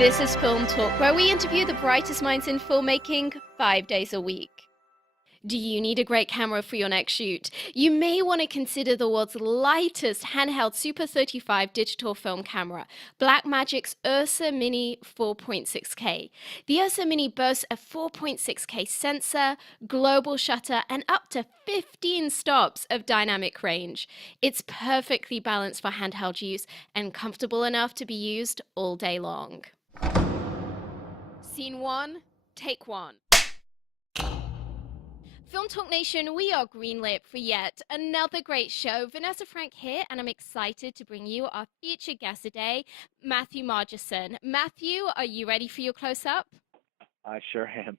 This is Film Talk, where we interview the brightest minds in filmmaking 5 days a week. Do you need a great camera for your next shoot? You may want to consider the world's lightest handheld Super 35 digital film camera, Blackmagic's Ursa Mini 4.6K. The Ursa Mini boasts a 4.6K sensor, global shutter, and up to 15 stops of dynamic range. It's perfectly balanced for handheld use and comfortable enough to be used all day long. Scene one, take one. Film Talk Nation, we are greenlit for yet another great show. Vanessa Frank here, and I'm excited to bring you our featured guest today, Matthew Margeson. Matthew, are you ready for your close-up? I sure am.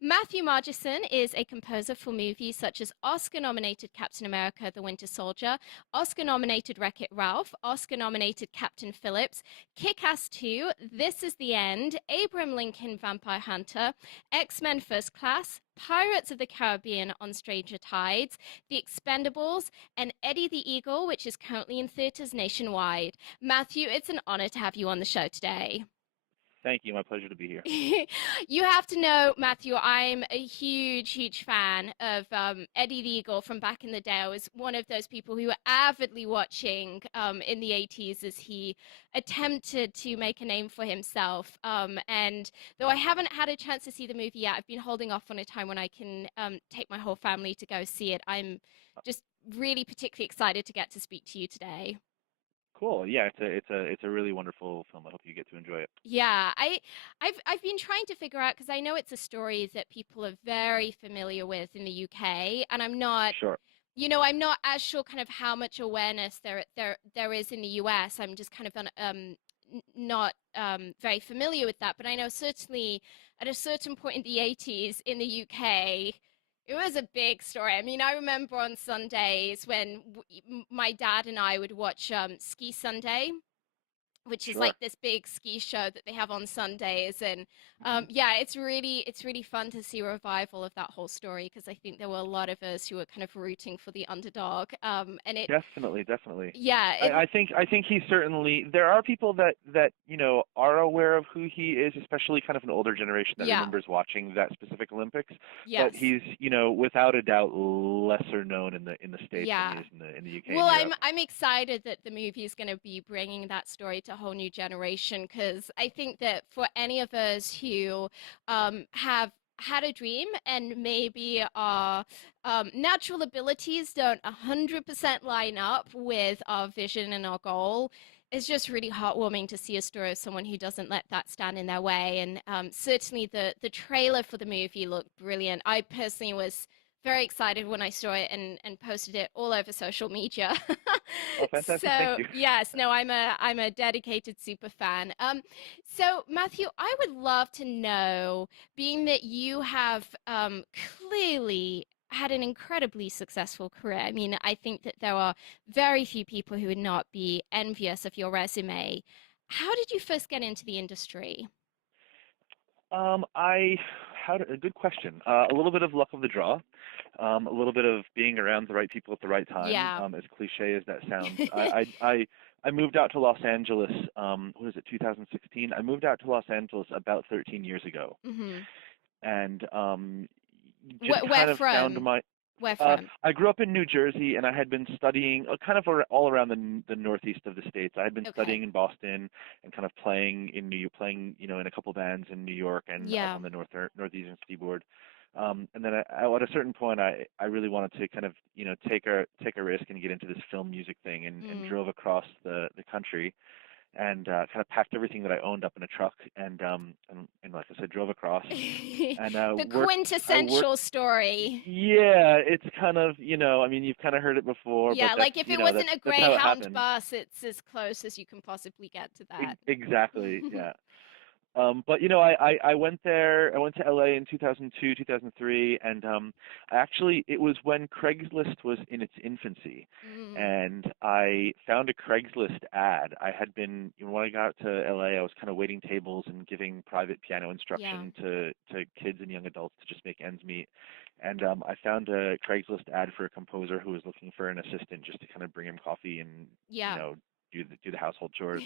Matthew Margeson is a composer for movies such as Oscar-nominated Captain America: The Winter Soldier, Oscar-nominated Wreck-It Ralph, Oscar-nominated Captain Phillips, Kick-Ass 2, This Is the End, Abraham Lincoln Vampire Hunter, X-Men First Class, Pirates of the Caribbean on Stranger Tides, The Expendables, and Eddie the Eagle, which is currently in theaters nationwide. Matthew, it's an honor to have you on the show today. Thank you. My pleasure to be here. You have to know, Matthew, I'm a huge fan of Eddie the Eagle from back in the day. I was one of those people who were avidly watching in the 80s as he attempted to make a name for himself. And though I haven't had a chance to see the movie yet, I've been holding off on a time when I can take my whole family to go see it. I'm just really particularly excited to get to speak to you today. Cool. Yeah, it's a really wonderful film. I hope you get to enjoy it. Yeah, I've been trying to figure out because I know it's a story that people are very familiar with in the UK, and I'm not, Sure. I'm not as sure kind of how much awareness there is in the US. I'm just kind of not very familiar with that, but I know certainly at a certain point in the 80s in the UK, it was a big story. I mean, I remember on Sundays when my dad and I would watch Ski Sunday, which is Sure. like this big ski show that they have on Sundays. And yeah, it's really fun to see a revival of that whole story because I think there were a lot of us who were kind of rooting for the underdog. And it, Definitely. yeah, I think he's certainly. There are people that are aware of who he is, especially kind of an older generation that yeah, remembers watching that specific Olympics. But yes. he's without a doubt lesser known in the States than he Yeah. is in the UK Well, and I'm Europe. I'm excited that the movie is going to be bringing that story to a whole new generation because I think that for any of us who have had a dream and maybe our natural abilities don't 100% line up with our vision and our goal, it's just really heartwarming to see a story of someone who doesn't let that stand in their way. And certainly the trailer for the movie looked brilliant. I personally was very excited when I saw it and posted it all over social media. Oh, fantastic! Thank So you. yes, no, I'm a dedicated super fan. So Matthew, I would love to know, being that you have clearly had an incredibly successful career. I mean, I think that there are very few people who would not be envious of your resume. How did you first get into the industry? I How a good question. A little bit of luck of the draw, a little bit of being around the right people at the right time. Yeah. As cliche as that sounds, I moved out to Los Angeles. What is it, 2016? I moved out to Los Angeles about 13 years ago, Hmm. and just Where kind of found from? my Where from? I grew up in New Jersey, and I had been studying kind of all around the northeast of the states. I had been Okay. studying in Boston and kind of playing playing in a couple bands in New York and up Yeah. on the northeastern seaboard. And then at a certain point, I really wanted to kind of take a risk and get into this film music thing, and Mm. drove across the country and kind of packed everything that I owned up in a truck and like I said, drove across and The worked. I worked quintessential story. yeah, it's kind of, I mean, you've kind of heard it before, but Yeah, like if it that's wasn't a that's how it Greyhound happened. bus, it's as close as you can possibly get to that. Exactly, yeah. But I went there. I went to LA in 2002, 2003, and it was when Craigslist was in its infancy, Mm. and I found a Craigslist ad. I had been when I got to LA, I was kind of waiting tables and giving private piano Yeah. instruction to kids and young adults to just make ends meet. And I found a Craigslist ad for a composer who was looking for an assistant just to kind of bring him coffee and you Yeah. know do the household chores.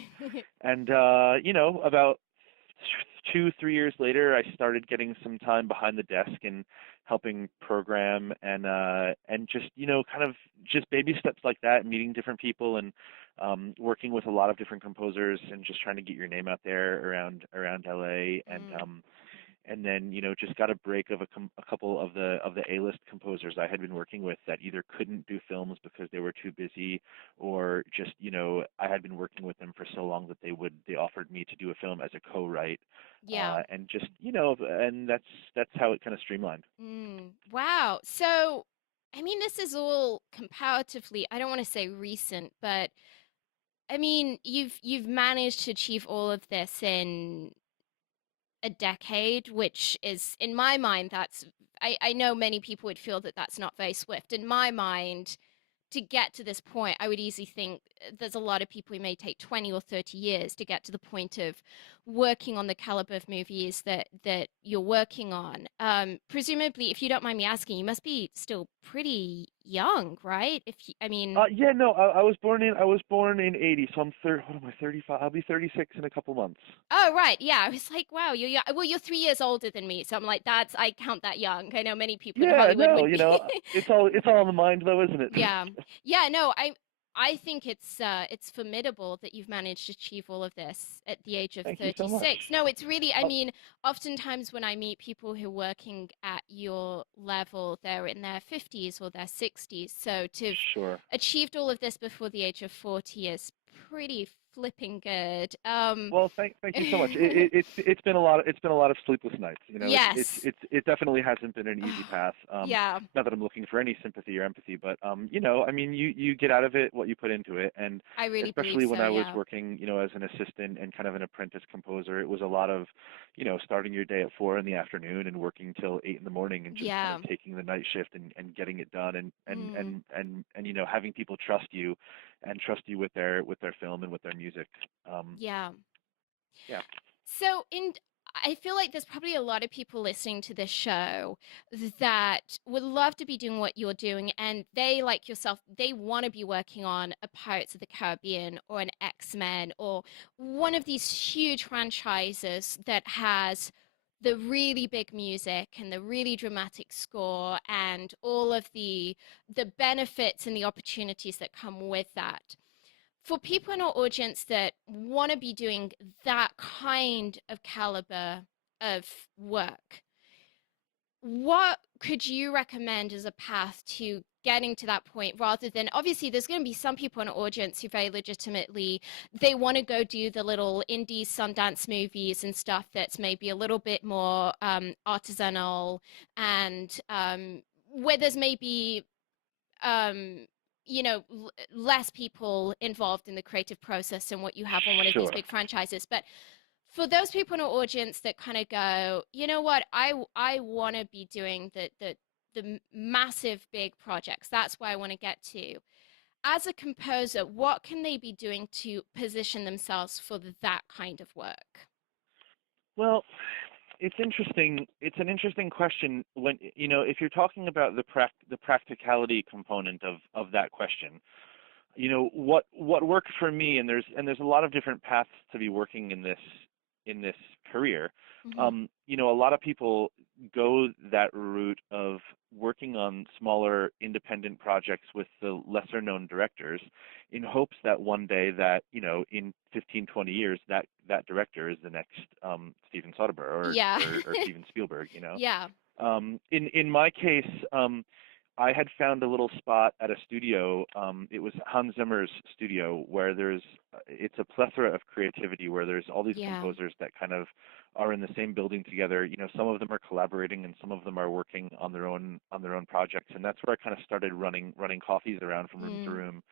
And about 2, 3 years later, I started getting some time behind the desk and helping program and just kind of just baby steps like that, meeting different people and working with a lot of different composers and just trying to get your name out there around LA Mm. and then just got a break of a couple of the A-list composers I had been working with that either couldn't do films because they were too busy or just I had been working with them for so long that they offered me to do a film as a co-write Yeah. and just and that's how it kind of streamlined. Wow. So, I mean, this is all comparatively, I don't want to say recent, but I mean, you've managed to achieve all of this in a decade, which is, in my mind, I know many people would feel that that's not very swift. In my mind, to get to this point, I would easily think there's a lot of people who may take 20 or 30 years to get to the point of working on the caliber of movies that you're working on. Presumably, if you don't mind me asking, you must be still pretty young, right? I mean, Yeah, no, I was born in '80, so I'm what am I, 35? I'll be 36 in a couple months. oh, right. Yeah. I was like, wow, you're young. Well, you're 3 years older than me. So I'm like, I count that young. I know many people in Yeah, Hollywood no, would be. it's all in the mind though, isn't it? Yeah. Yeah, no, I think it's formidable that you've managed to achieve all of this at the age of Thank you so much. 36. No, it's really, I Oh, mean, oftentimes when I meet people who are working at your level, they're in their 50s or their 60s. So to have sure. achieved all of this before the age of 40 is pretty flipping good. Well, thank you so much. It's been a lot. It's been a lot of sleepless nights. Yes. It definitely hasn't been an easy path. Yeah, Not that I'm looking for any sympathy or empathy, but I mean, you get out of it what you put into it, and I really believe especially when so. I was Yeah. working, as an assistant and kind of an apprentice composer, it was a lot of, starting your day at 4 in the afternoon and working till 8 in the morning and just kind Yeah. of taking the night shift and getting it done Mm, having people trust you with their film and with their music. Um, yeah. yeah, So, I feel like there's probably a lot of people listening to this show that would love to be doing what you're doing, and they, like yourself, they want to be working on a Pirates of the Caribbean or an X-Men or one of these huge franchises that has the really big music and the really dramatic score and all of the benefits and the opportunities that come with that. For people in our audience that want to be doing that kind of caliber of work, what could you recommend as a path to getting to that point, rather than, obviously there's going to be some people in our audience who very legitimately they want to go do the little indie Sundance movies and stuff that's maybe a little bit more artisanal and where there's maybe um, less people involved in the creative process than what you have on one of these sure. big franchises. But for those people in our audience that kind of go, you know what, I want to be doing the massive big projects. That's where I want to get to. As a composer, what can they be doing to position themselves for that kind of work? Well, it's interesting. It's an interesting question when if you're talking about the practicality component of that question. What worked for me, and there's a lot of different paths to be working in this career. Hmm. A lot of people go that route of working on smaller independent projects with the lesser known directors in hopes that one day that, in 15, 20 years, that director is the next Steven Soderbergh Yeah. or Steven Spielberg. Yeah. In my case, I had found a little spot at a studio. It was Hans Zimmer's studio, where it's a plethora of creativity, where there's all these Yeah. composers that kind of are in the same building together. Some of them are collaborating, and some of them are working on their own projects. And that's where I kind of started running coffees around from room to Mm. room.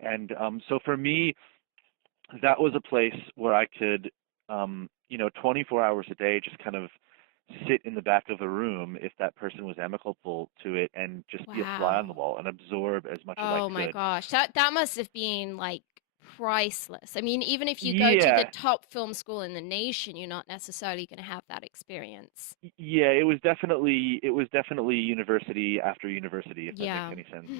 And so for me, that was a place where I could, 24 hours a day, just kind of sit in the back of a room if that person was amicable to it and just be a fly on the Wow. wall and absorb as much as I Oh my could. gosh. That must have been like priceless. I mean, even if you go to the Yeah, top film school in the nation, you're not necessarily going to have that experience. yeah, it was definitely university after university, if that makes Yeah, any sense.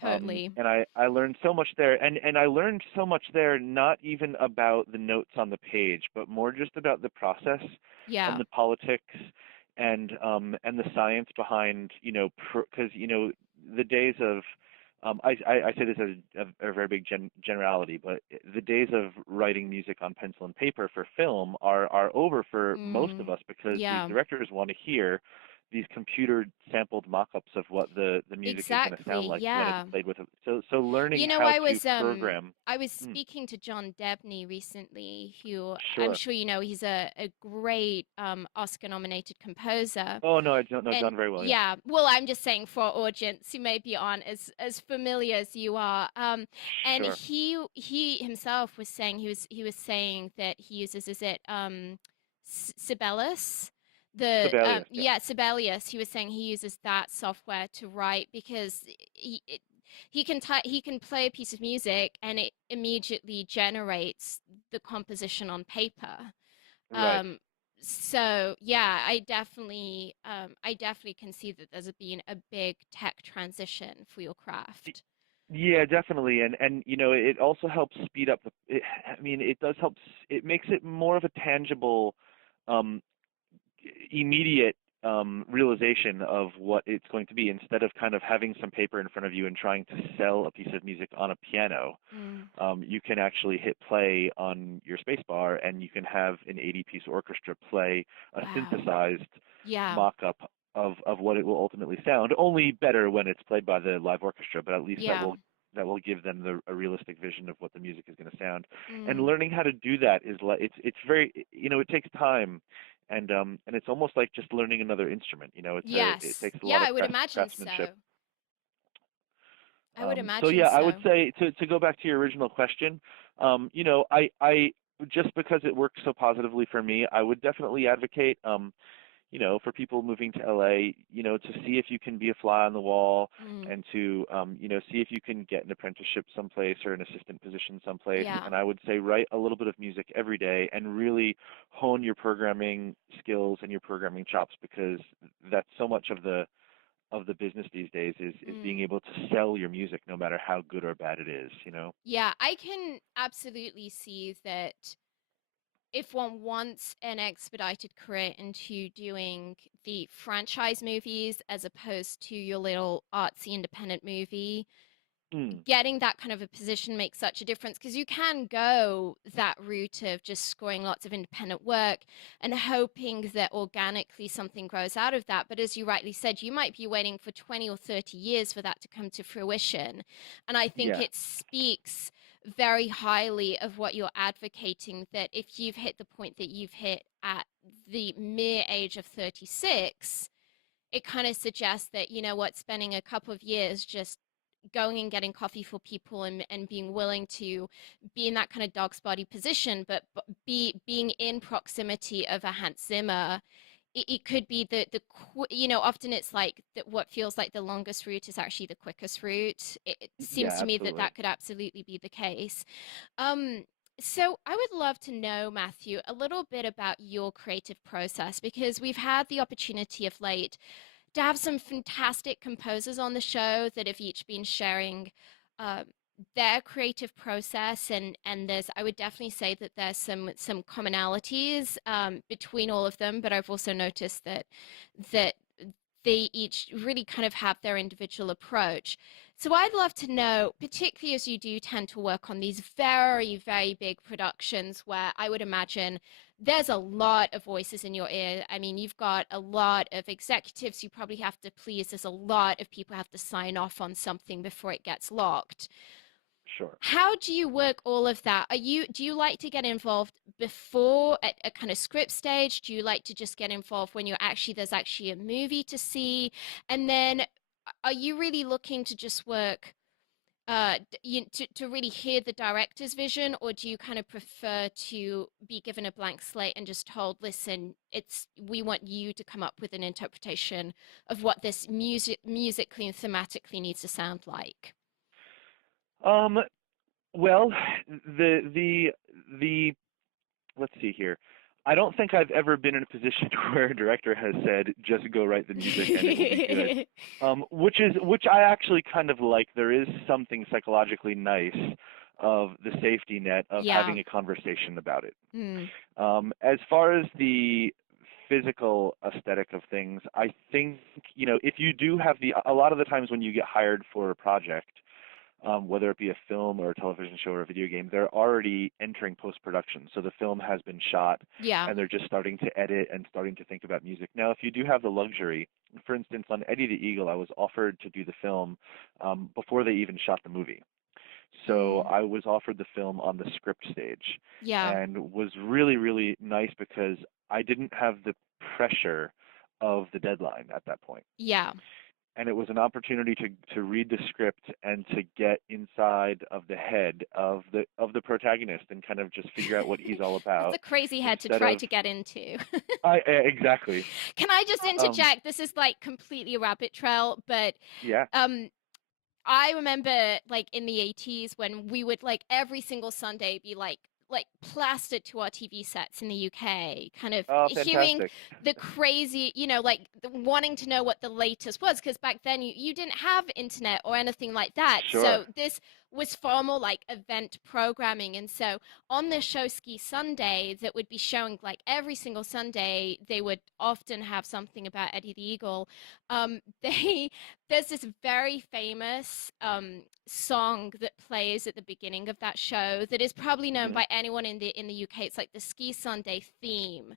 totally. And I learned so much there, and I learned so much there, not even about the notes on the page, but more just about the process and Yeah. the politics and the science behind, because the days of I say this as a very big generality, but the days of writing music on pencil and paper for film are over for most of Mm, us because these yeah, directors want to hear these computer sampled mock-ups of what the music is going to exactly. sound like when it's Yeah. played with so learning You know, how to program. I was Mm, speaking to John Debney recently, who I'm sure. sure you know, he's a great Oscar nominated composer. Oh no, I don't know And John very well. Yeah. yeah, well, I'm just saying for our audience who maybe aren't as familiar as you are. And Sure. he himself was saying he was saying that he uses, is it Sibelius? The Sibelius. Yeah. yeah, Sibelius. He was saying he uses that software to write because he can play a piece of music and it immediately generates the composition on paper. Right. Um, so yeah, I definitely can see that there's been a big tech transition for your craft. Yeah, definitely, and it also helps speed up I mean, it does help. It makes it more of a tangible, um, immediate realization of what it's going to be instead of kind of having some paper in front of you and trying to sell a piece of music on a piano. Mm. You can actually hit play on your spacebar and you can have an 80-piece orchestra play a Wow. synthesized Yeah. mock-up of what it will ultimately sound. Only better when it's played by the live orchestra, but at least Yeah. that will give them a realistic vision of what the music is going to sound. And Mm. learning how to do that is it's very it takes time, and it's almost like just learning another instrument. It Yes. takes a Yeah, lot of I would imagine craftsmanship. so. I would So imagine yeah, I would so. say to go back to your original question, I just because it works so positively for me, I would definitely advocate, for people moving to LA, to see if you can be a fly on the wall Mm. and to, see if you can get an apprenticeship someplace or an assistant position someplace. Yeah. And I would say write a little bit of music every day and really hone your programming skills and your programming chops because that's so much of the business these days is being Mm. able to sell your music no matter how good or bad it is. Yeah, I can absolutely see that if one wants an expedited career into doing the franchise movies as opposed to your little artsy independent movie, Mm, getting that kind of a position makes such a difference because you can go that route of just scoring lots of independent work and hoping that organically something grows out of that. But as you rightly said, you might be waiting for 20 or 30 years for that to come to fruition. And I think yeah, it speaks very highly of what you're advocating that if you've hit the point that you've hit at the mere age of 36, it kind of suggests that, you know what, spending a couple of years just going and getting coffee for people and being willing to be in that kind of dog's body position, but being in proximity of a Hans Zimmer, it could be often it's like that what feels like the longest route is actually the quickest route. It seems yeah, to me that absolutely. that could absolutely be the case. Um, so I would love to know, Matthew, a little bit about your creative process because we've had the opportunity of late to have some fantastic composers on the show that have each been sharing uh, their creative process, and there's I would definitely say that there's some commonalities between all of them, but I've also noticed that they each really kind of have their individual approach. So I'd love to know, particularly as you do tend to work on these very, very big productions where I would imagine there's a lot of voices in your ear. I mean, you've got a lot of executives you probably have to please. There's a lot of people have to sign off on something before it gets locked. Sure. How do you work all of that? Do you like to get involved before at a kind of script stage? Do you like to just get involved when there's actually a movie to see? And then are you really looking to just work to really hear the director's vision, or do you kind of prefer to be given a blank slate and just told, listen, we want you to come up with an interpretation of what this musically and thematically needs to sound like? Um, Well, the let's see here. I don't think I've ever been in a position where a director has said, "Just go write the music and it will be good," which I actually kind of like. There is something psychologically nice of the safety net of Yeah. having a conversation about it. Mm. As far as the physical aesthetic of things, I think, if you do have a lot of the times when you get hired for a project, whether it be a film or a television show or a video game, they're already entering post-production. So the film has been shot Yeah. and they're just starting to edit and starting to think about music. Now, if you do have the luxury, for instance, on Eddie the Eagle, I was offered to do the film before they even shot the movie. So Mm. I was offered the film on the script stage Yeah. and was really, really nice because I didn't have the pressure of the deadline at that point. Yeah. And it was an opportunity to read the script and to get inside of the head of the protagonist and kind of just figure out what he's all That's a about crazy head to instead try of to get into. exactly. Can I just um interject? This is like completely a rabbit trail, but yeah. um I remember like in the 80s when we would like every single Sunday be like plastered to our TV sets in the UK, kind of Oh, hearing fantastic. the crazy, like wanting to know what the latest was, because back then you didn't have internet or anything like that. Sure. So this was far more like event programming. And so on the show Ski Sunday that would be showing like every single Sunday, they would often have something about Eddie the Eagle. They there's this very famous song that plays at the beginning of that show that is probably known Hmm. by anyone in the UK. It's like the Ski Sunday theme.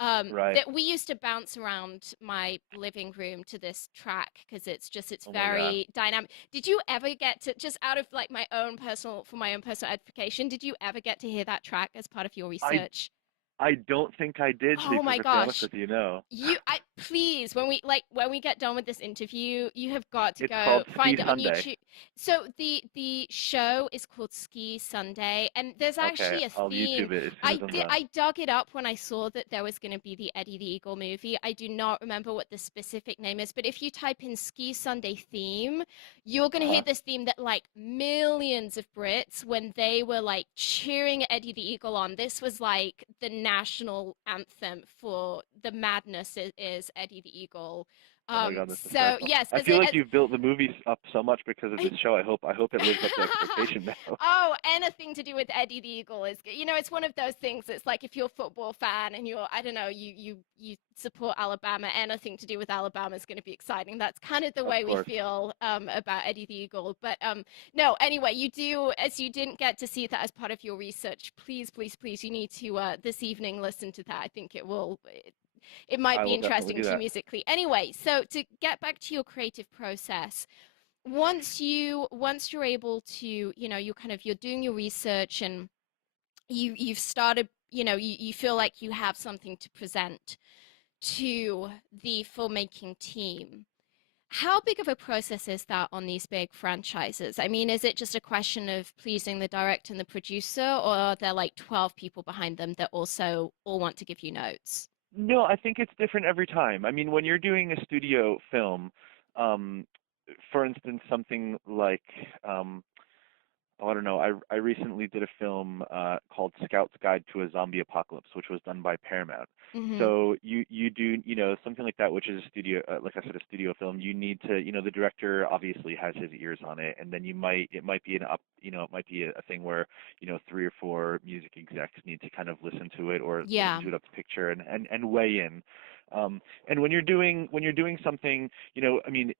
Right. That we used to bounce around my living room to this track because it's Oh my God. very dynamic. Did you ever get to, just out of like for my own personal edification, did you ever get to hear that track as part of your I research? I don't think I did, to be Oh my perfectly honest gosh. with you. No. I please, when we get done with this interview, you have got to It's go called Ski find it on Sunday. YouTube. So the show is called Ski Sunday, and there's Okay, actually a I'll theme. YouTube it as soon as I'm done. I dug it up when I saw that there was going to be the Eddie the Eagle movie. I do not remember what the specific name is, but if you type in Ski Sunday theme, you're going to hear Uh-huh. this theme that like millions of Brits, when they were like cheering Eddie the Eagle on, this was like the national anthem for the madness is Eddie the Eagle. Oh my God, that's So hysterical. yes, I feel like you've built the movies up so much because of this show. I hope it lives up to expectation now. Oh, anything to do with Eddie the Eagle is, it's one of those things. It's like if you're a football fan and I don't know, you support Alabama, anything to do with Alabama is going to be exciting. That's kind of the Of way we course. feel about Eddie the Eagle. But no, anyway, you do, as you didn't get to see that as part of your research, please, please, please, you need to this evening listen to that. I think it might I be will definitely interesting do to you that. musically. Anyway, so to get back to your creative process, once you're able to, you're doing your research and you've started, you feel like you have something to present to the filmmaking team. How big of a process is that on these big franchises? I mean, is it just a question of pleasing the director and the producer, or are there like 12 people behind them that also all want to give you notes? No, I think it's different every time. I mean, when you're doing a studio film, um, for instance, something like oh, I don't know. I recently did a film called Scout's Guide to a Zombie Apocalypse, which was done by Paramount. Mm-hmm. So you do something like that, which is a studio, like I said, a studio film. You need to, the director obviously has his ears on it, and then it might be it might be a thing where three or four music execs need to kind of listen to it or listen Yeah. to it up to picture and weigh in. And when you're doing something, I mean,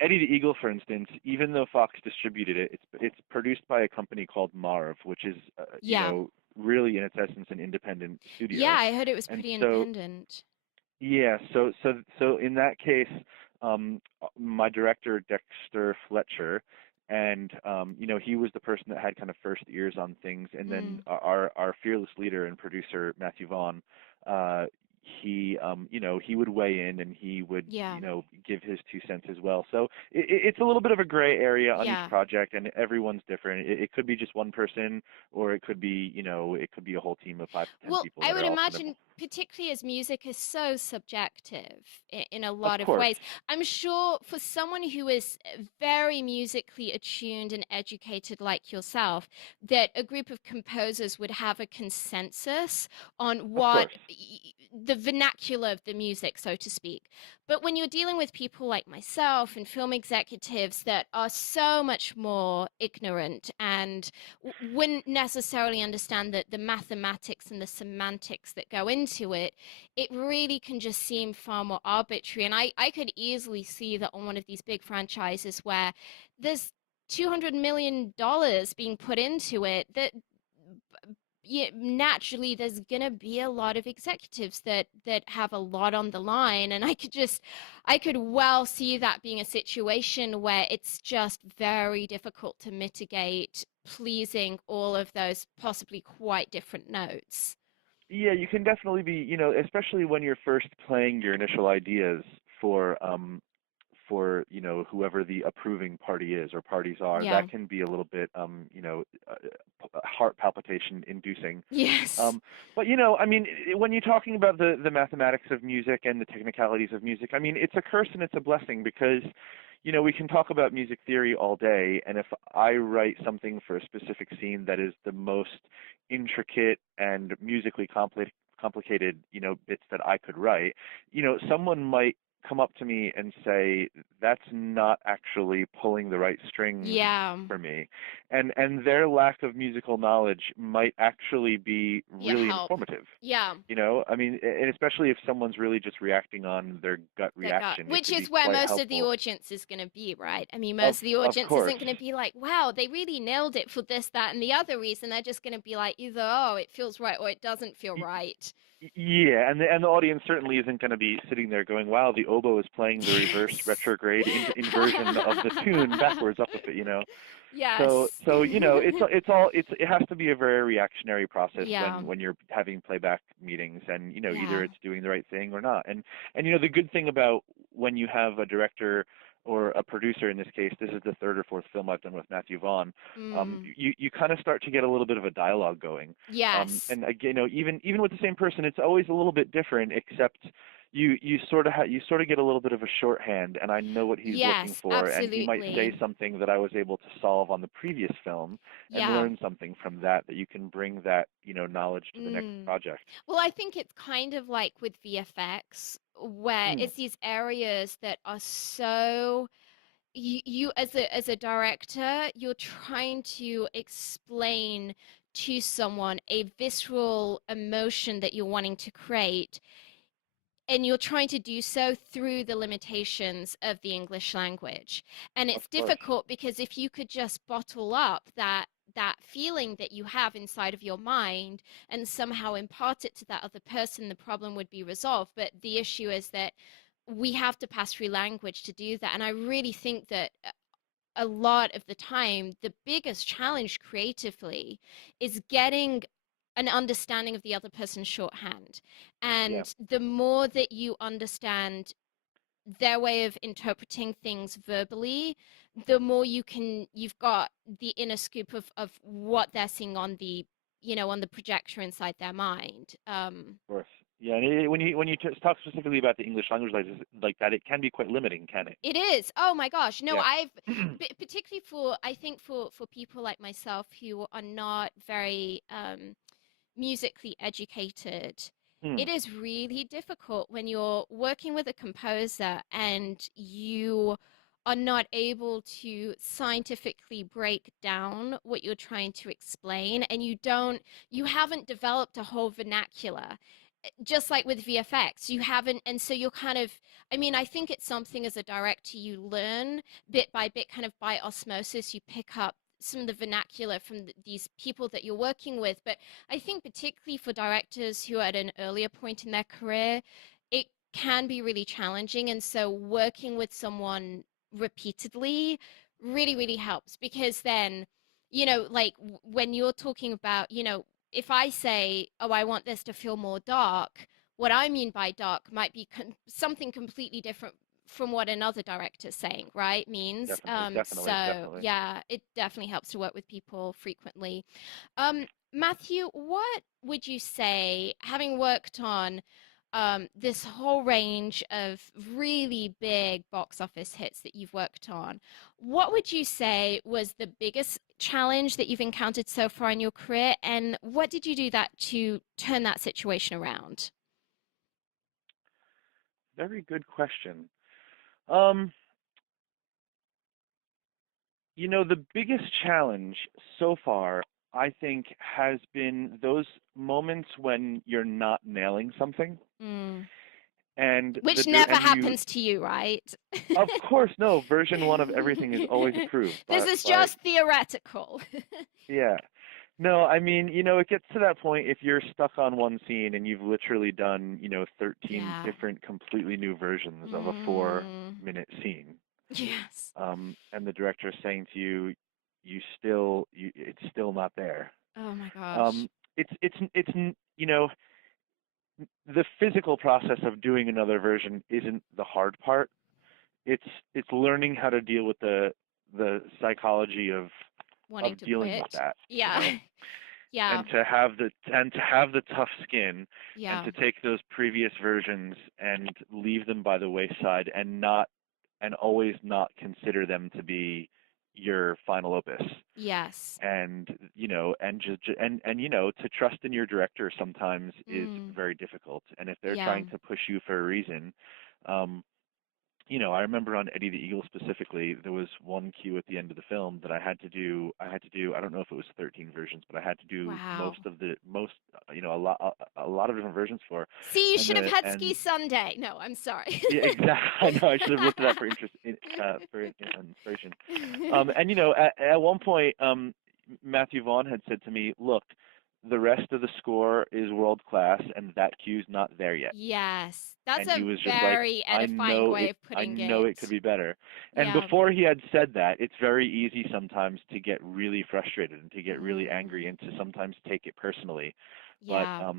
Eddie the Eagle, for instance, even though Fox distributed it, it's produced by a company called Marv, which is Yeah. really in its essence an independent Yeah, studio. I heard it was And pretty so independent. yeah, so in that case, my director Dexter Fletcher, and he was the person that had kind of first ears on things, and then Mm. our fearless leader and producer Matthew Vaughn, he would weigh in and he would, Yeah. give his 2 cents as well. So it's a little bit of a gray area on each Yeah. project, and everyone's different. It could be just one person, or it could be, it could be a whole team of 5 to 10 Well, people I that would are all kind of, imagine, particularly as music is so subjective in a of lot of course, ways, I'm sure for someone who is very musically attuned and educated like yourself, that a group of composers would have a consensus on of course. the vernacular of the music, so to speak. But when you're dealing with people like myself and film executives that are so much more ignorant and wouldn't necessarily understand the mathematics and the semantics that go into it, it really can just seem far more arbitrary. And I could easily see that on one of these big franchises where there's $200 million being put into it, that yeah, naturally there's gonna be a lot of executives that have a lot on the line, and I could well see that being a situation where it's just very difficult to mitigate pleasing all of those possibly quite different notes. Yeah, you can definitely be, especially when you're first playing your initial ideas for, whoever the approving party is or parties are. Yeah. That can be a little bit, heart palpitation inducing. Yes. But I mean, when you're talking about the mathematics of music and the technicalities of music, I mean, it's a curse and it's a blessing because, we can talk about music theory all day, and if I write something for a specific scene that is the most intricate and musically complicated, bits that I could write, someone might come up to me and say that's not actually pulling the right strings Yeah. for me, and their lack of musical knowledge might actually be Yeah, really help. informative. Yeah. I mean, and especially if someone's really just reacting on their gut Their gut, reaction, it which could be is where quite most of the helpful. audience is going to be, right? I mean, Of most of the of audience course. isn't going to be like, wow, they really nailed it for this, that, and the other reason. They're just going to be like, either, oh, it feels right or it doesn't feel right. Yeah, and the audience certainly isn't going to be sitting there going, "Wow, the oboe is playing the reverse Yes. retrograde inversion of the tune backwards up with it." Yes. So it has to be a very reactionary process Yeah. when you're having playback meetings, and either Yeah. it's doing the right thing or not. And the good thing about when you have a director or a producer, in this case, this is the third or fourth film I've done with Matthew Vaughn. Mm. You kind of start to get a little bit of a dialogue going. Yes. And again, even with the same person, it's always a little bit different, except you sort of get a little bit of a shorthand, and I know what he's looking Yes, for, and he might say absolutely. something that I was able to solve on the previous film, and Yeah. learn something from that you can bring that knowledge to the next Mm. project. Well, I think it's kind of like with VFX, where Mm, it's these areas that are so you as a director, you're trying to explain to someone a visceral emotion that you're wanting to create, and you're trying to do so through the limitations of the English language. And of it's course. difficult because if you could just bottle up that feeling that you have inside of your mind and somehow impart it to that other person, the problem would be resolved. But the issue is that we have to pass through language to do that. And I really think that a lot of the time, the biggest challenge creatively is getting an understanding of the other person's shorthand. Yeah, And the more that you understand their way of interpreting things verbally, the more you've got the inner scoop of what they're seeing on on the projector inside their mind. of course. Yeah, and when you talk specifically about the English language like that, it can be quite limiting, can it? It is. Oh my gosh. No, Yeah. I've particularly for I think for people like myself who are not very musically educated, Hmm. it is really difficult when you're working with a composer and you are not able to scientifically break down what you're trying to explain, and you haven't developed a whole vernacular. Just like with VFX, you haven't, and so you're kind of, I mean, I think it's something as a director you learn bit by bit, kind of by osmosis. You pick up some of the vernacular from these people that you're working with. But I think, particularly for directors who are at an earlier point in their career, it can be really challenging. And so working with someone repeatedly really, really helps because then, like when you're talking about, if I say, oh, I want this to feel more dark, what I mean by dark might be something completely different from what another director's saying, right? Means. Definitely, definitely, So definitely. yeah, it definitely helps to work with people frequently. Matthew, what would you say, having worked on this whole range of really big box office hits that you've worked on, what would you say was the biggest challenge that you've encountered so far in your career, and what did you do that to turn that situation around? Very good question. Um, the biggest challenge so far, I think, has been those moments when you're not nailing something, Mm. and Which never and you, happens to you, right? of course, no, version one of everything is always approved, This but is just theoretical. yeah. No, I mean, it gets to that point if you're stuck on one scene and you've literally done, 13 Yeah. different completely new versions of a Mm. 4-minute scene. Yes. And the director is saying to you, it's still not there. Oh my gosh. Um, the physical process of doing another version isn't the hard part. It's it's learning how to deal with the psychology Wanting of to dealing with quit. that, Yeah. Yeah. and to have the tough skin and Yeah. to take those previous versions and leave them by the wayside and always not consider them to be your final opus. Yes. And to trust in your director sometimes is Mm. very difficult, and if they're Yeah. trying to push you for a reason, um, I remember on Eddie the Eagle specifically, there was one cue at the end of the film that I had to do. I don't know if it was 13 versions, but I had to do Wow. a lot of different versions for. See, you And should have the had Ski and Sunday. No, I'm sorry. yeah, exactly. I know I should have looked at that for interest for inspiration. And at one point, Matthew Vaughn had said to me, "Look, the rest of the score is world class, and that cue's not there yet." Yes, that's And he a was just like, very edifying way of I putting know it could it. be better. And Yeah. before he had said that, it's very easy sometimes to get really frustrated and to get really angry Mm. and to sometimes take it personally. But Yeah.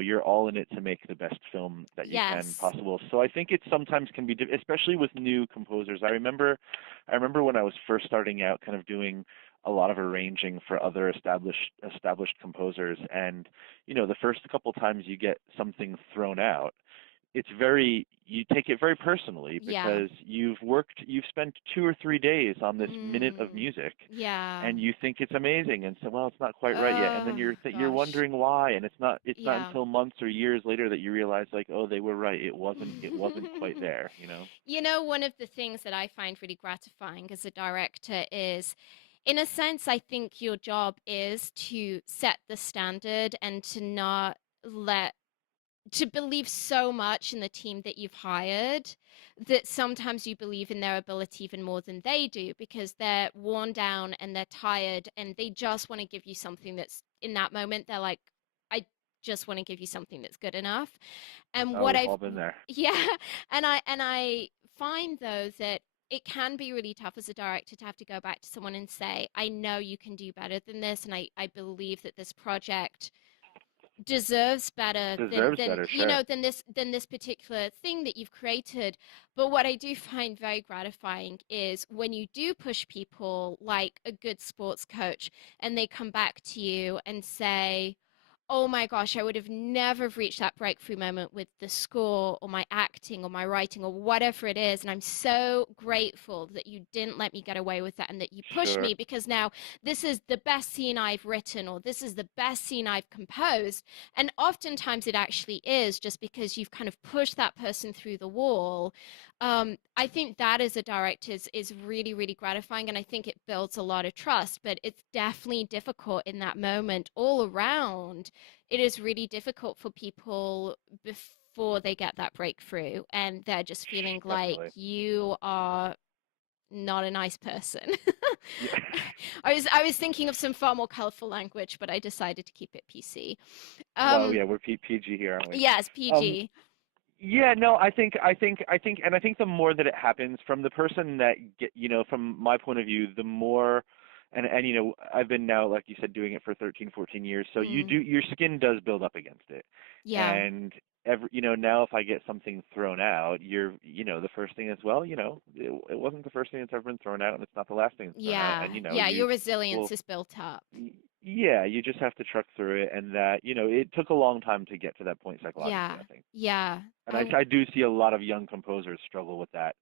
you're all in it to make the best film that you can Yes. possible. So I think it sometimes can be, especially with new composers. I remember when I was first starting out, kind of doing a lot of arranging for other established composers, and the first couple times you get something thrown out, you take it very personally Yeah. because you've spent 2 or 3 days on this minute of Mm. music, Yeah. and you think it's amazing, and so, well, it's not quite right yet, and then Oh you're gosh. wondering why, and it's not Yeah. until months or years later that you realize, like, oh, they were right, it wasn't quite there. You know, one of the things that I find really gratifying as a director is, in a sense, I think your job is to set the standard and to not let to believe so much in the team that you've hired that sometimes you believe in their ability even more than they do because they're worn down and they're tired and they just want to give you something that's in that moment they're like, I just want to give you something that's good enough. And Oh, what we've I've all been there. yeah, and I find though that it can be really tough as a director to have to go back to someone and say, I know you can do better than this, and I believe that this project deserves better Deserves than better, you sure. know than this particular thing that you've created. But what I do find very gratifying is when you do push people like a good sports coach and they come back to you and say, oh my gosh, I would have never have reached that breakthrough moment with the score or my acting or my writing or whatever it is. And I'm so grateful that you didn't let me get away with that and that you pushed Sure. me because now this is the best scene I've written or this is the best scene I've composed. And oftentimes it actually is just because you've kind of pushed that person through the wall. I think that as a director is really, really gratifying. And I think it builds a lot of trust, but it's definitely difficult in that moment all around. It is really difficult for people before they get that breakthrough and they're just feeling like Definitely. you are not a nice person. Yeah. I was thinking of some far more colorful language, but I decided to keep it PC. Well, Um, yeah, we're PG here, aren't we? yes, Um, PG. Yeah, no, and I think the more that it happens from the person that from my point of view, the more, and I've been now, like you said, doing it for 13, 14 years, so Mm, your skin does build up against it, yeah. and now if I get something thrown out, the first thing is, well, it wasn't the first thing that's ever been thrown out, and it's not the last thing that's thrown out, Yeah. and Yeah, you your resilience will, is built up. yeah, you just have to truck through it, and that, it took a long time to get to that point Yeah. psychologically, I think. Yeah. And I do see a lot of young composers struggle with that,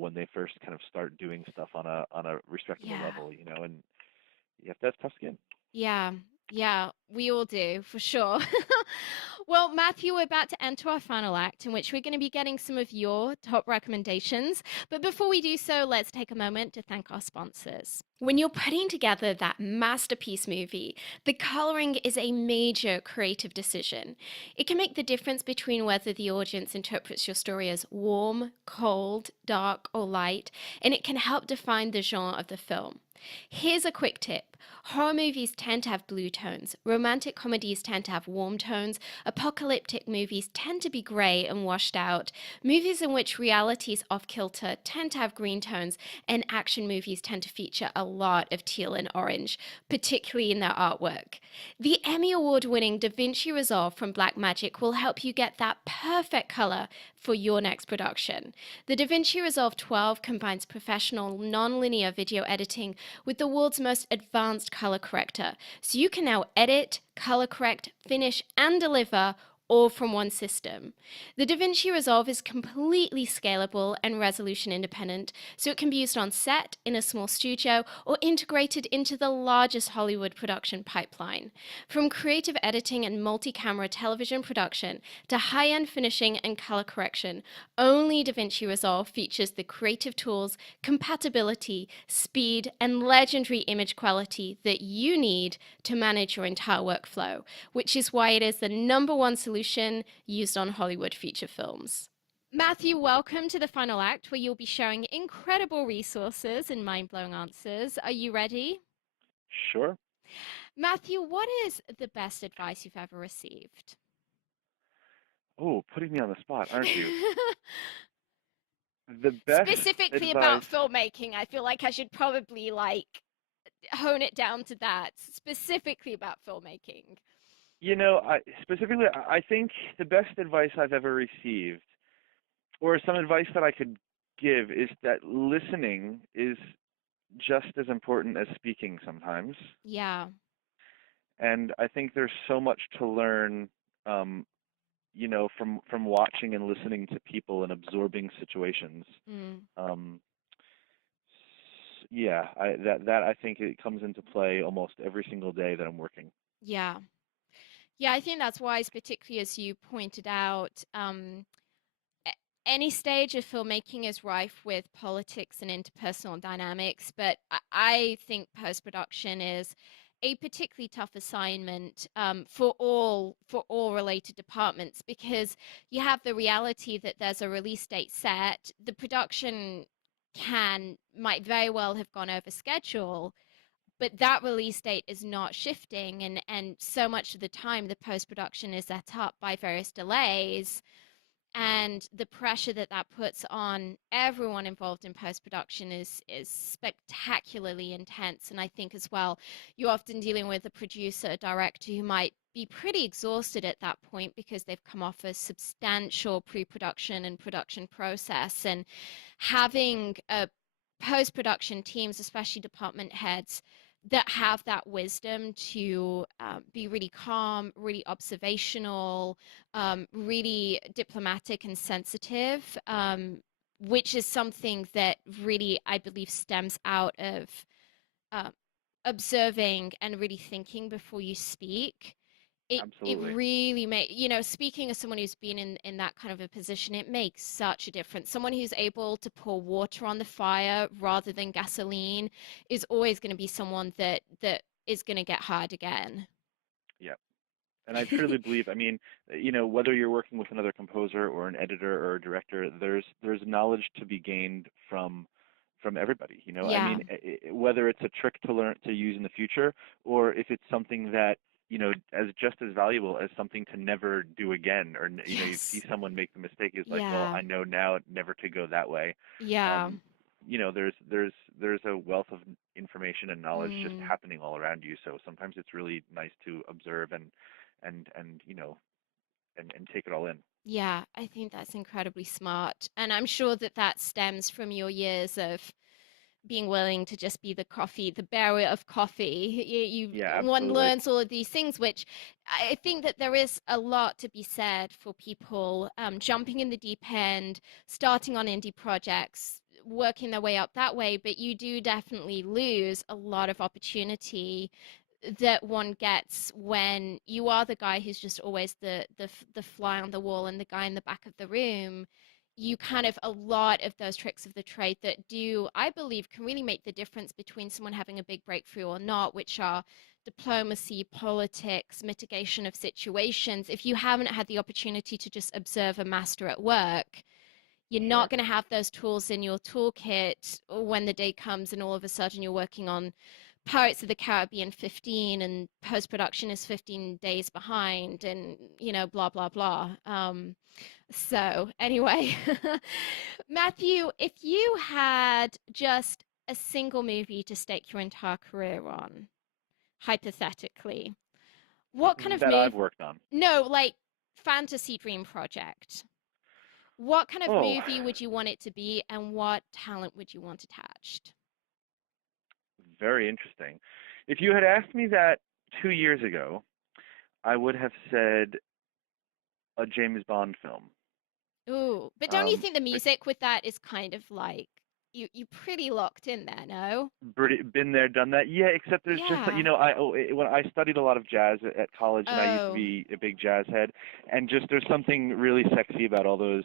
when they first kind of start doing stuff on a respectable Yeah. level, and you have to have tough skin. Yeah, yeah, we all do, for sure. Well, Matthew, we're about to enter our final act in which we're going to be getting some of your top recommendations. But before we do so, let's take a moment to thank our sponsors. When you're putting together that masterpiece movie, the coloring is a major creative decision. It can make the difference between whether the audience interprets your story as warm, cold, dark, or light, and it can help define the genre of the film. Here's a quick tip. Horror movies tend to have blue tones, romantic comedies tend to have warm tones, apocalyptic movies tend to be grey and washed out, movies in which reality is off kilter tend to have green tones, and action movies tend to feature a lot of teal and orange, particularly in their artwork. The Emmy Award winning Da Vinci Resolve from Blackmagic will help you get that perfect color for your next production. The Da Vinci Resolve 12 combines professional non-linear video editing with the world's most advanced color corrector, so you can now edit, color correct, finish, and deliver all from one system. The DaVinci Resolve is completely scalable and resolution independent, so it can be used on set, in a small studio, or integrated into the largest Hollywood production pipeline. From creative editing and multi-camera television production to high-end finishing and color correction, only DaVinci Resolve features the creative tools, compatibility, speed, and legendary image quality that you need to manage your entire workflow, which is why it is the #1 solution used on Hollywood feature films. Matthew, welcome to the final act where you'll be sharing incredible resources and mind blowing answers. Are you ready? Sure. Matthew, what is the best advice you've ever received? Oh, putting me on the spot, aren't you? The best Specifically about advice, filmmaking, I feel like I should probably hone it down to that. Specifically about filmmaking. I think the best advice I've ever received, or some advice that I could give, is that listening is just as important as speaking sometimes. Yeah. And I think there's so much to learn, um, from watching and listening to people and absorbing situations. Mm. Um, yeah, that I think it comes into play almost every single day that I'm working. Yeah. Yeah, I think that's wise, particularly as you pointed out. A- Any stage of filmmaking is rife with politics and interpersonal dynamics, but I think post production is a particularly tough assignment for all related departments because you have the reality that there's a release date set. The production can might very well have gone over schedule, but that release date is not shifting, and so much of the time the post production is set up by various delays, and the pressure that that puts on everyone involved in post production is spectacularly intense. And I think as well, you're often dealing with a producer, a director who might be pretty exhausted at that point because they've come off a substantial pre-production and production process, and having a post-production teams, especially department heads, that have that wisdom to be really calm, really observational, really diplomatic and sensitive, which is something that really, I believe, stems out of uh, observing and really thinking before you speak. It Absolutely. really speaking as someone who's been in that kind of a position, it makes such a difference. Someone who's able to pour water on the fire rather than gasoline is always going to be someone that is going to get hard again. Yeah. And I truly believe, I mean, whether you're working with another composer or an editor or a director, there's knowledge to be gained from everybody. I Yeah. mean, whether it's a trick to learn to use in the future, or if it's something that as just as valuable as something to never do again, or you see Yes. someone make the mistake, is like, well, Yeah. I know now never to go that way. Yeah. Um, there's a wealth of information and knowledge just Mm. happening all around you. So sometimes it's really nice to observe and and take it all in. Yeah, I think that's incredibly smart. And I'm sure that that stems from your years of being willing to just be the coffee, the bearer of coffee. Yeah, One absolutely. learns all of these things, which I think that there is a lot to be said for people jumping in the deep end, starting on indie projects, working their way up that way. But you do definitely lose a lot of opportunity that one gets when you are the guy who's just always the fly on the wall and the guy in the back of the room. You kind of a lot of those tricks of the trade that do, I believe, can really make the difference between someone having a big breakthrough or not, which are diplomacy, politics, mitigation of situations. If you haven't had the opportunity to just observe a master at work, you're not Sure. going to have those tools in your toolkit when the day comes and all of a sudden you're working on Pirates of the Caribbean 15 and post production is 15 days behind and, blah, blah, blah. So, anyway, Matthew, if you had just a single movie to stake your entire career on, hypothetically, what kind of That I've movie? worked on. No, like fantasy dream project. What kind of Oh, movie would you want it to be, and what talent would you want attached? very interesting. If you had asked me that 2 years ago, I would have said a James Bond film. Ooh, but don't you Um, think the music with that is kind of like you pretty locked in there, no? been there, done that. Yeah, except there's just Yeah. when I studied a lot of jazz at college, and I used to Oh, be a big jazz head, and just there's something really sexy about all those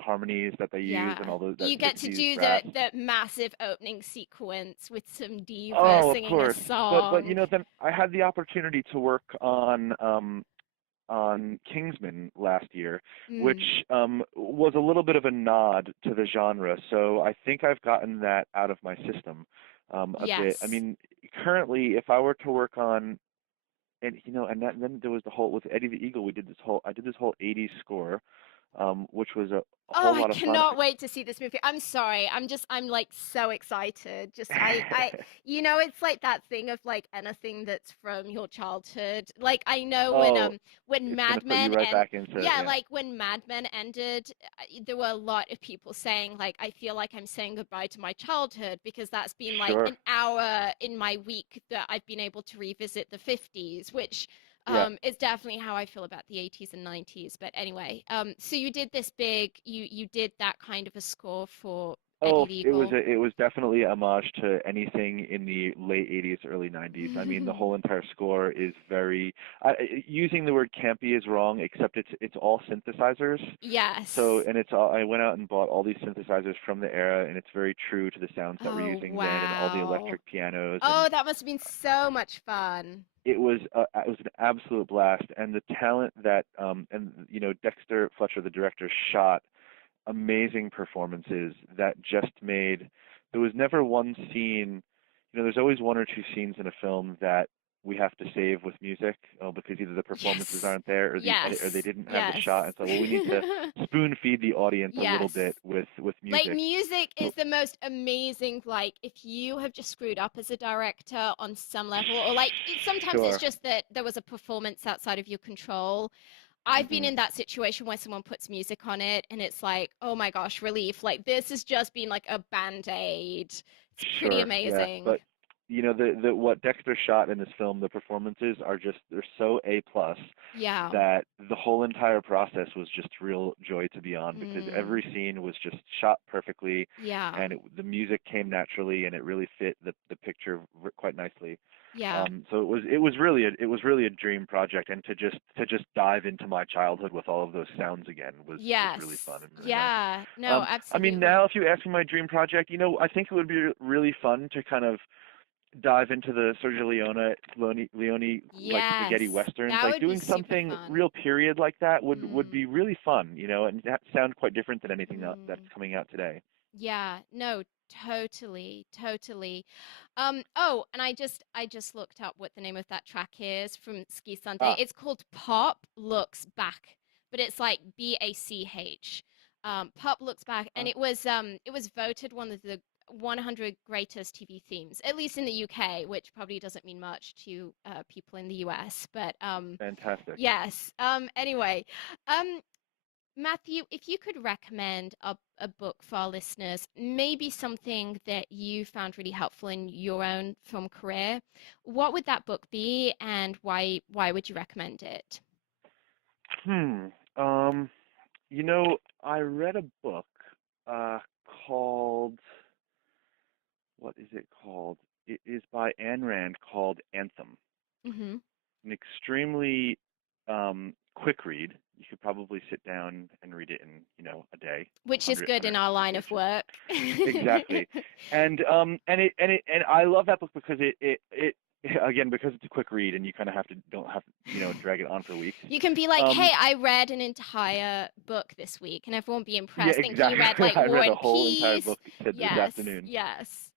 harmonies that they use and yeah. all those that You get to '60s do the brass. the massive opening sequence with some diva Oh, of singing a course, but song. then I had the opportunity to work on Kingsman last year, which Mm, was a little bit of a nod to the genre. So I think I've gotten that out of my system a bit. I yes. mean, currently, if I were to work on, then there was the whole with Eddie the Eagle. I did this whole '80s score, which was a Oh, whole I lot of fun. cannot wait to see this movie. I'm sorry. I'm like so excited. Just it's like that thing of like anything that's from your childhood. Like I know Oh, when it's gonna Mad put you Men right and back into it. yeah, Yeah, like when Mad Men ended, there were a lot of people saying like I feel like I'm saying goodbye to my childhood because that's been like sure. an hour in my week that I've been able to revisit the 50s, which Yeah. it's definitely how I feel about the 80s and 90s. But anyway, so you did you did that kind of a score for Eddie Oh, Legal. it was definitely a homage to anything in the late '80s, early '90s. I mean, the whole entire score is very using the word campy is wrong, except it's all synthesizers. So, Yes. and it's all, I went out and bought all these synthesizers from the era, and it's very true to the sounds that we're Oh, using then, and all the wow. electric pianos, and Oh, that must have been so much fun. it was an absolute blast, and the talent that and Dexter Fletcher, the director, shot amazing performances that just made there was never one scene. There's always one or two scenes in a film that we have to save with music, because either the performances Yes. aren't there or the edit or they Yes. didn't have the shot, Yes. and so well we need to spoon feed the audience a little Yes. bit with Like music. music So is the most amazing, like if you have just screwed up as a director on some level, or like sometimes it's sure. just that there was a performance outside of your control. I've been hmm in that situation where someone puts music on it and it's like, oh my gosh, relief. Like this has just been like a band-aid. It's pretty Sure, yeah, amazing. but the what Dexter shot in this film, the performances are just they're so A plus Yeah. that the whole entire process was just real joy to be on, because Mm, every scene was just shot perfectly, yeah. and the music came naturally, and it really fit the picture quite nicely. Yeah. So it was really a dream project, and to just dive into my childhood with all of those sounds again was really fun Yes. and really nice. Yeah. No, I mean, absolutely. now if you ask me my dream project, I think it would be really fun to kind of dive into the Sergio Leone like spaghetti Yes. westerns. That Like would be doing super something fun. real period like that would Mm, be really fun, and that sound quite different than anything that's mm. coming out today. Yeah, no, totally, totally. Oh, and I just looked up what the name of that track is from Ski Sunday. Ah, It's called Pop Looks Back, but it's like BACH. Pop Looks Back, and uh, it was voted one of the 100 greatest TV themes, at least in the UK, which probably doesn't mean much to people in the US. But Fantastic. yes. Anyway, um, Matthew, if you could recommend a book for our listeners, maybe something that you found really helpful in your own film career, what would that book be, and why would you recommend it? Hmm. Um, I read a book uh, called, what is it called? It is by Ayn Rand, called Anthem. Hmm. An extremely quick read. You could probably sit down and read it in, a day, Which is 100, good in our 150 line of pages. work. Exactly. And I love that book because it again, because it's a quick read and you kind of don't have to, drag it on for weeks. You can be like, Um, hey, I read an entire book this week, and everyone be yeah, impressed thinking you read exactly. like I War read a and whole entire Peace. book this Yes, afternoon. yes.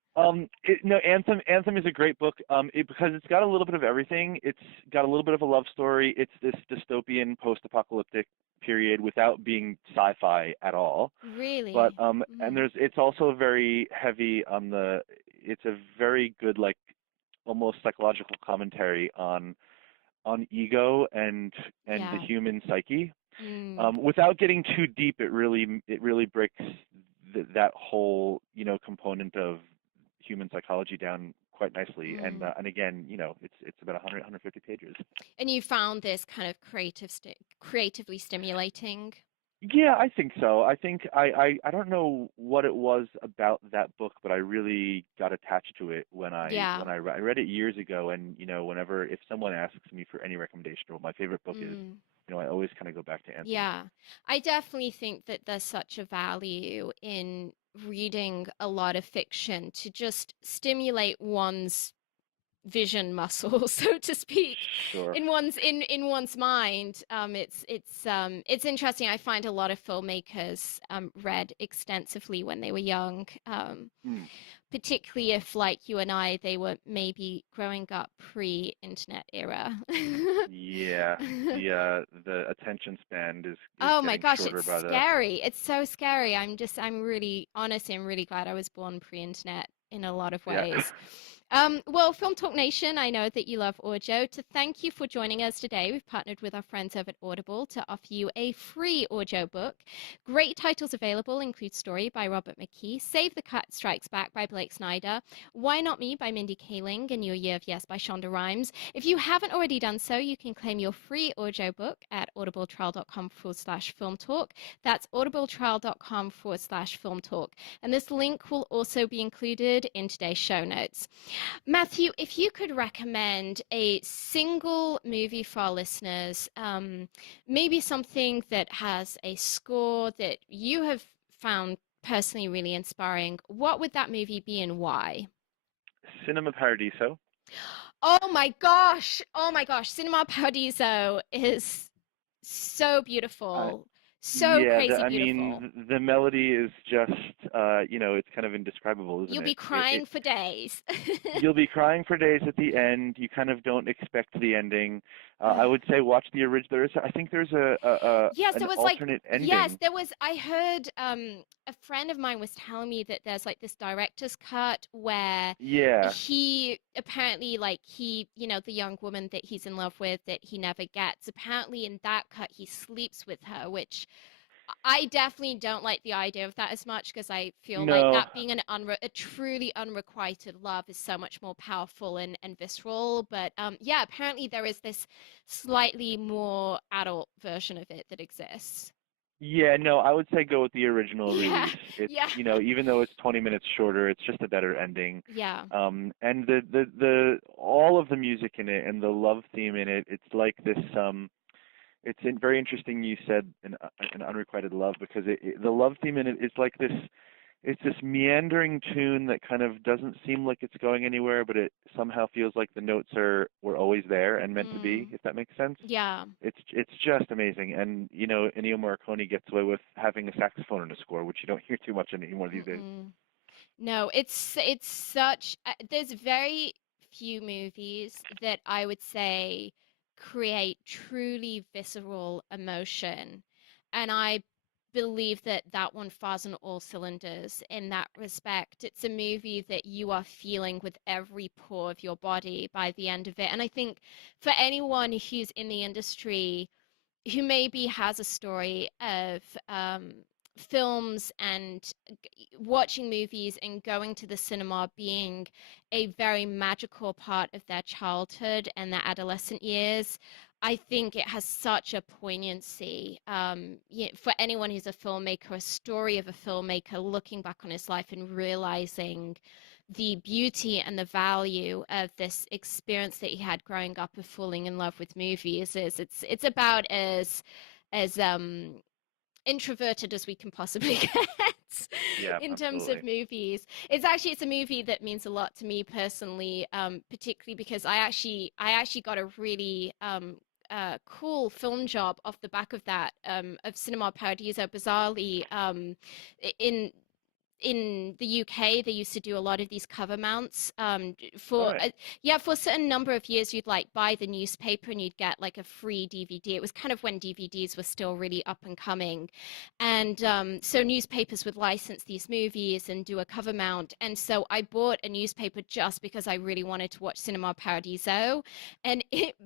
No, Anthem is a great book. Because it's got a little bit of everything. It's got a little bit of a love story. It's this dystopian, post-apocalyptic period without being sci-fi at all. But Really? and Mm. it's also very heavy on the. It's a very good, like, almost psychological commentary on ego and the Yeah. human psyche. Mm. Without getting too deep, it really breaks that whole, component of human psychology down quite nicely. And Mm. and again, it's about 100 150 pages. And you found this kind of creatively stimulating? Yeah, I think so. I think I don't know what it was about that book, but I really got attached to it when I Yeah. when I read it years ago. And whenever, if someone asks me for any recommendation or what my favorite book is, Mm. I always kind of go back to Anthem. Yeah. I definitely think that there's such a value in reading a lot of fiction to just stimulate one's vision muscle, so to speak, Sure. in one's mind. It's interesting. I find a lot of filmmakers read extensively when they were young, Hmm. particularly if, like you and I, they were maybe growing up pre-internet era. Yeah, the attention span is Oh my getting gosh, shorter it's by the. scary. It's so scary. I'm really, honestly, I'm really glad I was born pre-internet in a lot of Yeah. ways. Well, Film Talk Nation, I know that you love audio. To thank you for joining us today, we've partnered with our friends over at Audible to offer you a free audio book. Great titles available include Story by Robert McKee, Save the Cat Strikes Back by Blake Snyder, Why Not Me by Mindy Kaling, and Your Year of Yes by Shonda Rhimes. If you haven't already done so, you can claim your free audio book at audibletrial.com/film talk. That's audibletrial.com/film talk. And this link will also be included in today's show notes. Matthew, if you could recommend a single movie for our listeners, maybe something that has a score that you have found personally really inspiring, what would that movie be and why? Cinema Paradiso. Oh my gosh! Oh my gosh! Cinema Paradiso is so Uh, beautiful, so yeah, crazy I beautiful. mean, the melody is just, it's kind of indescribable, isn't You'll be it? It crying for days. You'll be crying for days at the end. You kind of don't expect the ending. I would say watch the original. I think there's Yes, there an was like, alternate yes, ending. there was. I heard a friend of mine was telling me that there's like this director's cut where Yeah. he apparently, like, the young woman that he's in love with that he never gets, apparently in that cut he sleeps with her, which I definitely don't like the idea of that as much because I feel like No. that being a truly unrequited love is so much more powerful and visceral. But yeah, apparently there is this slightly more adult version of it that exists. Yeah, no, I would say go with the original Yeah, release. It's, yeah, even though it's 20 minutes shorter, it's just a better ending. yeah. And the all of the music in it and the love theme in it, it's like this. Very interesting. You said an unrequited love, because the love theme in it is like this. It's this meandering tune that kind of doesn't seem like it's going anywhere, but it somehow feels like the notes were always there and meant to be, Mm, if that makes sense. yeah. It's just amazing. And Ennio Morricone gets away with having a saxophone in a score, which you don't hear too much anymore these days. Mm-mm. No, it's such there's very few movies that I would say create truly visceral emotion. And I believe that that one fires on all cylinders in that respect. It's a movie that you are feeling with every pore of your body by the end of it. And I think for anyone who's in the industry who maybe has a story of films and watching movies and going to the cinema being a very magical part of their childhood and their adolescent years. I think it has such a poignancy. For anyone who's a filmmaker, a story of a filmmaker looking back on his life and realizing the beauty and the value of this experience that he had growing up of falling in love with movies is it's about as introverted as we can possibly get Yeah, in terms of absolutely. movies. It's a movie that means a lot to me personally, particularly because I actually got a really cool film job off the back of that, of Cinema Paradiso. Bizarrely, in the UK, they used to do a lot of these cover mounts. All For right. yeah, for a certain number of years, you'd like buy the newspaper and you'd get like a free DVD. It was kind of when DVDs were still really up and coming, and so newspapers would license these movies and do a cover mount. And so I bought a newspaper just because I really wanted to watch Cinema Paradiso. And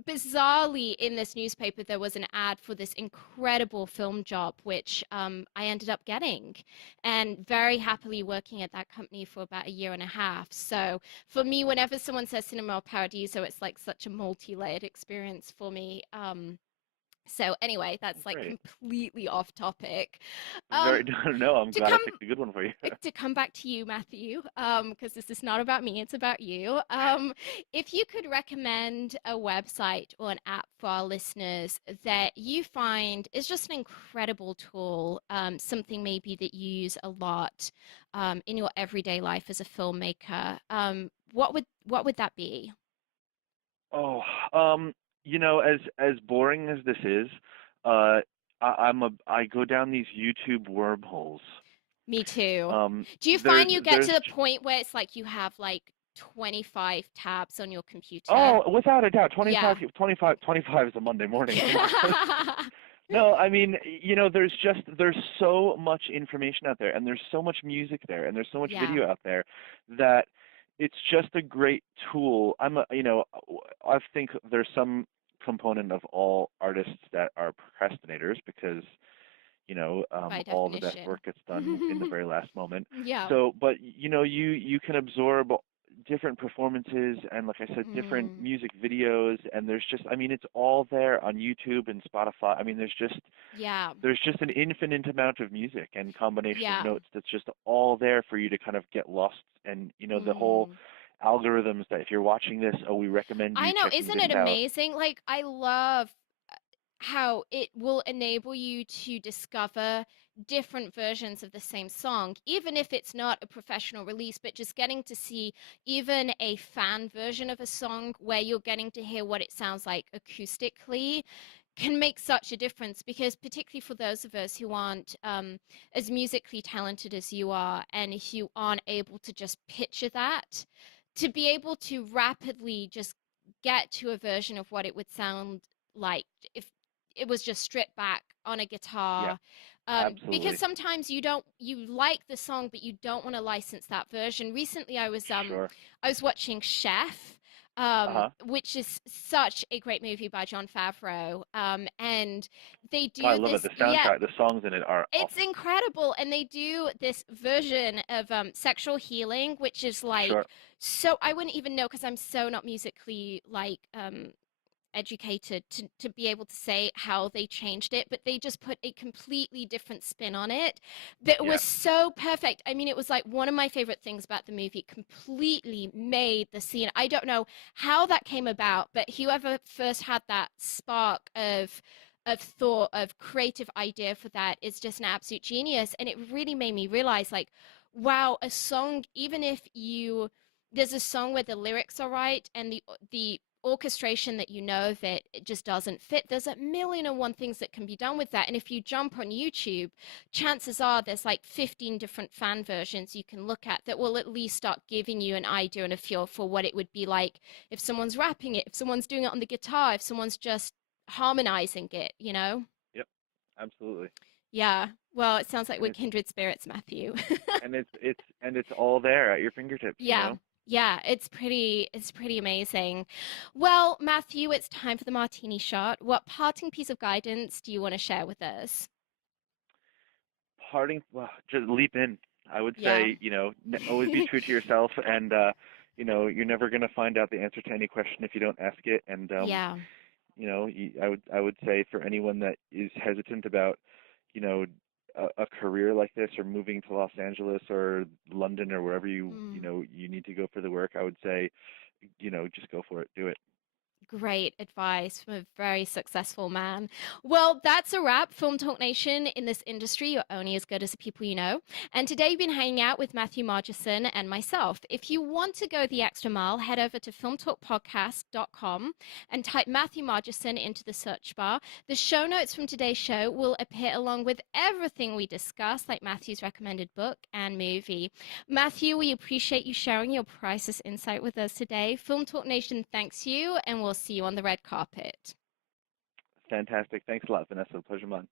bizarrely, in this newspaper, there was an ad for this incredible film job, which I ended up getting and very happily working at that company for about a year and a half. So for me, whenever someone says Cinema Paradiso, it's like such a multi-layered experience for me. So anyway, that's like Great. completely off topic. Very Um, no, I'm to glad I come picked a good one for you. to come back to you, Matthew, because this is not about me, it's about you. If you could recommend a website or an app for our listeners that you find is just an incredible tool, something maybe that you use a lot in your everyday life as a filmmaker, what would that be? Oh, as boring as this is, I go down these YouTube wormholes. Me too. Um, Do you there's find you get there's to the point where it's like you have like 25 tabs on your computer? oh, without a doubt, Yeah. 25 is a Monday morning. Come on. No, I mean, there's so much information out there, and there's so much music there, and there's so much Yeah. video out there that it's just a great tool. I think there's some component of all artists that are procrastinators because By all the best definition. work gets done in the very last moment. Yeah. So, but you can absorb different performances and, like I said, different Mm, music videos, and there's just, I mean, it's all there on YouTube and Spotify. I mean, yeah. there's just an infinite amount of music and combination of Yeah. notes that's just all there for you to kind of get lost. And the whole Mm. algorithms that if you're watching this, oh, we recommend I you know, checking isn't this it out. amazing? Like, I love how it will enable you to discover different versions of the same song, even if it's not a professional release, but just getting to see even a fan version of a song where you're getting to hear what it sounds like acoustically can make such a difference because particularly for those of us who aren't as musically talented as you are and who aren't able to just picture that, to be able to rapidly just get to a version of what it would sound like if it was just stripped back on a Yeah, guitar, because absolutely. sometimes you like the song but you don't want to license that version. Recently Sure. I was watching Chef, Uh-huh. which is such a great movie by John Favreau, and they Oh, I do love it. this, The yeah, soundtrack, the songs in it are it's awesome. incredible, and they do this version of sexual healing, which is like, Sure. so I wouldn't even know because I'm so not musically like educated to be able to say how they changed it, but they just put a completely different spin on it that Yeah. was so perfect. I mean, it was like one of my favorite things about the movie. It completely made the scene. I don't know how that came about, but whoever first had that spark of thought, of creative idea for that is just an absolute genius. And it really made me realize, like, wow, a song, even if you there's a song where the lyrics are right and the orchestration that you know of it just doesn't fit. There's a million and one things that can be done with that. And if you jump on YouTube, chances are there's like 15 different fan versions you can look at that will at least start giving you an idea and a feel for what it would be like if someone's rapping it, if someone's doing it on the guitar, if someone's just harmonizing it, you know? Yep. Absolutely. Yeah. Well, it sounds like And we're kindred spirits, Matthew. it's all there at your fingertips, you Yeah. know. Yeah, it's pretty amazing. Well, Matthew, it's time for the martini shot. What parting piece of guidance do you want to share with us? Parting, well, just leap in. I would Yeah. say, always be true to yourself, and you're never going to find out the answer to any question if you don't ask it. And Yeah. I would say for anyone that is hesitant about, you know, a career like this, or moving to Los Angeles or London or wherever Mm. you need to go for the work, I would say, just go for it, do it. Great advice from a very successful man. Well, that's a wrap. Film Talk Nation, in this industry, you're only as good as the people you know. And today we've been hanging out with Matthew Margeson and myself. If you want to go the extra mile, head over to filmtalkpodcast.com and type Matthew Margeson into the search bar. The show notes from today's show will appear along with everything we discussed, like Matthew's recommended book and movie. Matthew, we appreciate you sharing your priceless insight with us today. Film Talk Nation thanks you, and we'll see you on the red carpet. Fantastic. Thanks a lot, Vanessa. Pleasure mine.